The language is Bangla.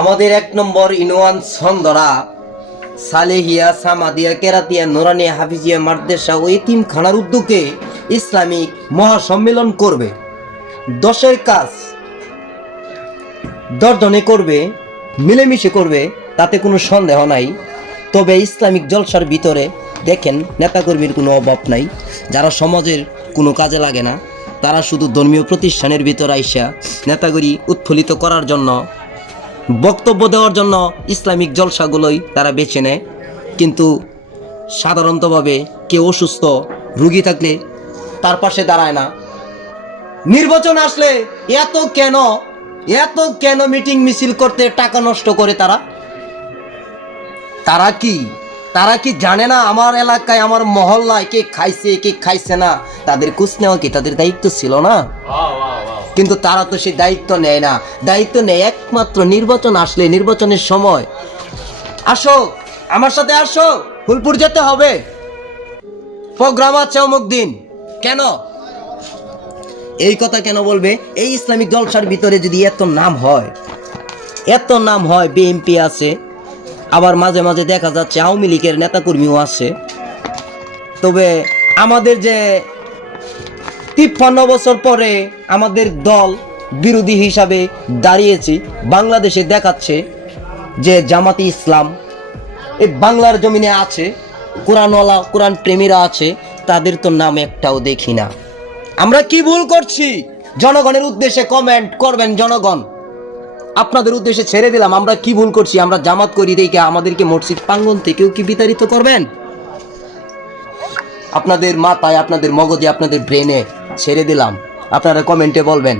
আমাদের 1 নম্বর ইনওয়ান ছন্দরা সালেহিয়া সামাদিয়া কেরাতিয়া নুরানিয়া হাফিজিয়া মাদ্রাসা ও এতিমখানার উদ্যোগে ইসলামিক মহাসম্মেলন করবে। 10-এর কাজ 10 জনে করবে, মিলেমিশে করবে, তাতে কোনো সন্দেহ নাই। তবে ইসলামিক জলসার ভিতরে দেখেন নেতাকর্মীর কোনো অভাব নাই। যারা সমাজের কোনো কাজে লাগে না, তারা শুধু ধর্মীয় প্রতিষ্ঠানের ভিতরে আইসা নেতাগিরি উৎফুল্লিত করার জন্য, বক্তব্য দেওয়ার জন্য ইসলামিক জলসাগুলোই তারা বেছে নেয়। কিন্তু সাধারণতভাবে কেউ অসুস্থ রুগী থাকলে তার পাশে দাঁড়ায় না। নির্বাচন আসলে এত কেন মিটিং মিছিল করতে টাকা নষ্ট করে তারা কি জানে না আমার এলাকায় আমার মহল্লায় কে খাইছে না? তাদের খোঁজ নেওয়া কি তাদের দায়িত্ব ছিল না? কিন্তু তারা তো সেই দায়িত্ব নেয় না। দায়িত্ব নেয় একমাত্র নির্বাচন আসলে, নির্বাচনের সময়। আসো, আমার সাথে আসো, ফুলপুর যেতে হবে, প্রোগ্রাম আছে অমুক দিন। কেন এই কথা কেন বলবে? এই ইসলামিক জলসার ভিতরে যদি এত নাম হয়, বিএনপি আছে, আবার মাঝে মাঝে দেখা যাচ্ছে আওয়ামী লীগের নেতাকর্মীও আছে। তবে আমাদের যে 53 বছর পরে আমাদের দল বিরোধী হিসাবে দাঁড়িয়েছি, বাংলাদেশে দেখাচ্ছে যে জামাতে ইসলাম এই বাংলার জমিনে আছে, কোরআনওয়ালা কোরআন প্রেমীরা আছে, তাদের তো নাম একটাও দেখি না। আমরা কি ভুল করছি? জনগণের উদ্দেশ্যে কমেন্ট করবেন। জনগণ, আপনাদের উদ্দেশ্যে ছেড়ে দিলাম, আমরা কি ভুল করছি? আমরা জামাত করি দেখে আমাদেরকে মসজিদ প্রাঙ্গণ থেকেও কি বিতাড়িত করবেন? আপনাদের মাথায়, আপনাদের মগজে, আপনাদের ব্রেনে ছেড়ে দিলাম, আপনারা কমেন্টে বলবেন।